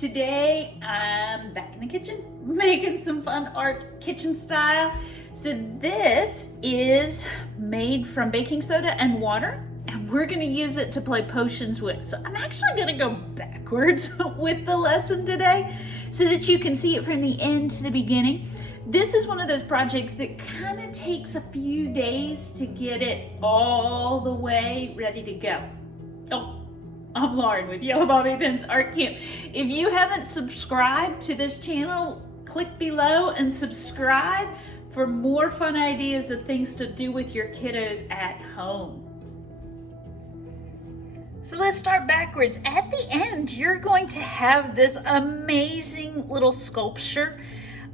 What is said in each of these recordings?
Today I'm back in the kitchen making some fun art kitchen style. So this is made from baking soda and water, and we're gonna use it to play potions with. So I'm actually gonna go backwards with the lesson today so that you can see it from the end to the beginning. This is one of those projects that kind of takes a few days to get it all the way ready to go. Oh, I'm Lauren with Yellow Bobby Pins Art Camp. If you haven't subscribed to this channel, click below and subscribe for more fun ideas of things to do with your kiddos at home. So let's start backwards. At the end, you're going to have this amazing little sculpture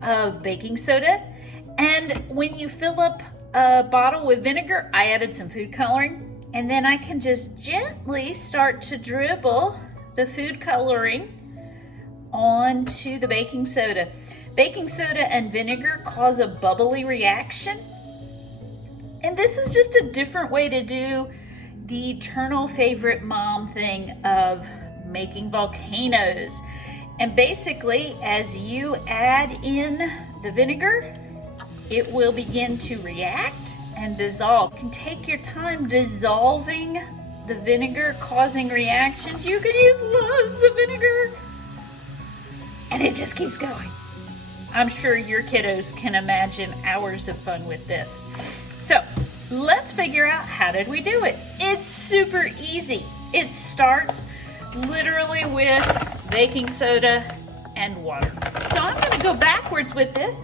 of baking soda. And when you fill up a bottle with vinegar, I added some food coloring. And then I can just gently start to dribble the food coloring onto the baking soda. Baking soda and vinegar cause a bubbly reaction. And this is just a different way to do the eternal favorite mom thing of making volcanoes. And basically, as you add in the vinegar, it will begin to react and dissolve. You can take your time dissolving the vinegar, causing reactions. You can use loads of vinegar, and it just keeps going. I'm sure your kiddos can imagine hours of fun with this. So let's figure out, how did we do it? It's super easy. It starts literally with baking soda and water. So I'm gonna go backwards with this.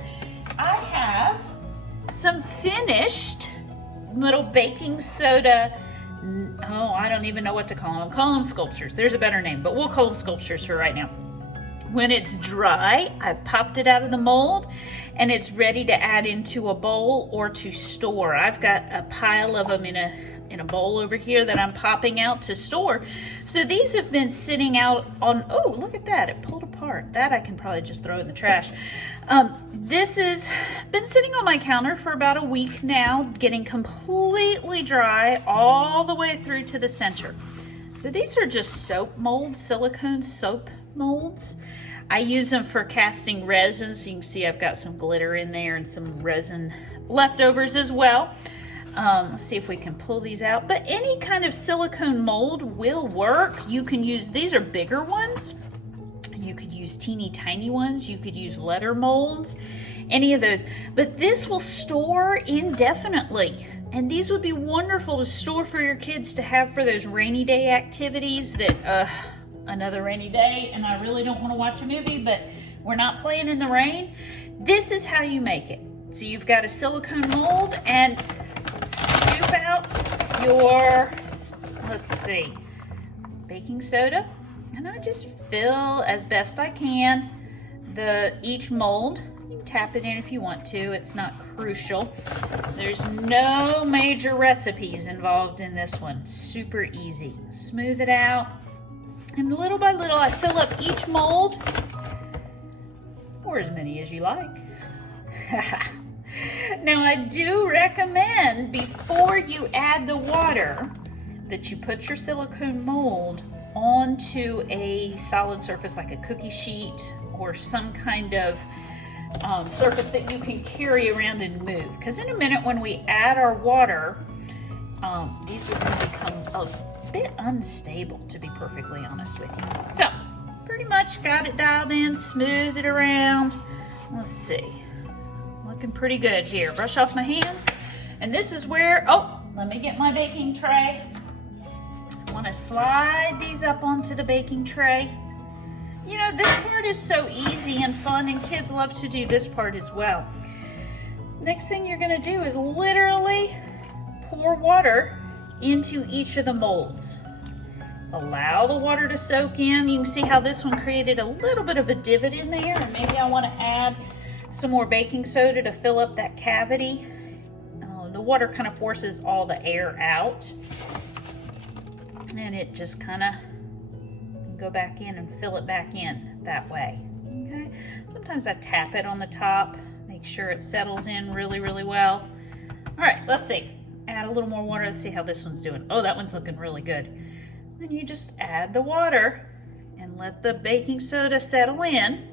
I have some finished little baking soda, I don't even know what to call them. I'm calling them sculptures. There's a better name, but we'll call them sculptures for right now. When it's dry, I've popped it out of the mold and it's ready to add into a bowl or to store. I've got a pile of them in a bowl over here that I'm popping out to store. So these have been sitting out on, oh, look at that, it pulled apart. That I can probably just throw in the trash. This has been sitting on my counter for about a week now, getting completely dry all the way through to the center. So these are just soap molds, silicone soap molds. I use them for casting resin. So you can see I've got some glitter in there and some resin leftovers as well. Let's see if we can pull these out. But any kind of silicone mold will work. You can use, these are bigger ones. You could use teeny tiny ones. You could use letter molds, any of those. But this will store indefinitely. And these would be wonderful to store for your kids to have for those rainy day activities that, another rainy day and I really don't want to watch a movie, but we're not playing in the rain. This is how you make it. So you've got a silicone mold and scoop out your, let's see, baking soda. And I just fill as best I can each mold. You can tap it in if you want to. It's not crucial. There's no major recipes involved in this one. Super easy. Smooth it out. And little by little, I fill up each mold, or as many as you like. Now, I do recommend before you add the water that you put your silicone mold onto a solid surface like a cookie sheet or some kind of surface that you can carry around and move. Because in a minute when we add our water, these are going to become a bit unstable, to be perfectly honest with you. So pretty much got it dialed in, smooth it around. Let's see, looking pretty good here. Brush off my hands. And this is where, oh, let me get my baking tray. I want to slide these up onto the baking tray. You know, this part is so easy and fun, and kids love to do this part as well. Next thing you're going to do is literally pour water into each of the molds. Allow the water to soak in. You can see how this one created a little bit of a divot in there, and maybe I want to add some more baking soda to fill up that cavity. The water kind of forces all the air out, and it just kind of go back in and fill it back in that way. Okay. Sometimes I tap it on the top, make sure it settles in really, really well. All right, let's see. Add a little more water. Let's see how this one's doing. Oh, that one's looking really good. Then you just add the water and let the baking soda settle in.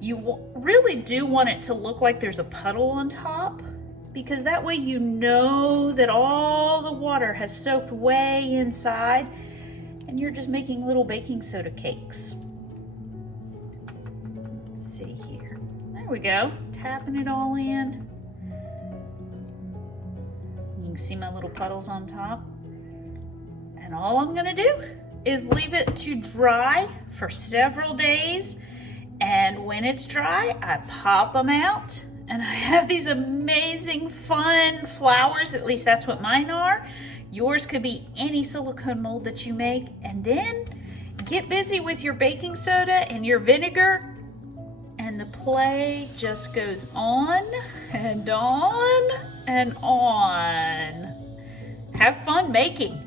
You really do want it to look like there's a puddle on top, because that way you know that all the water has soaked way inside and you're just making little baking soda cakes. Let's see here. There we go. Tapping it all in. You can see my little puddles on top. And all I'm gonna do is leave it to dry for several days. And when it's dry, I pop them out and I have these amazing fun flowers. At least that's what mine are. Yours could be any silicone mold that you make. And then get busy with your baking soda and your vinegar, and the play just goes on and on and on. Have fun making.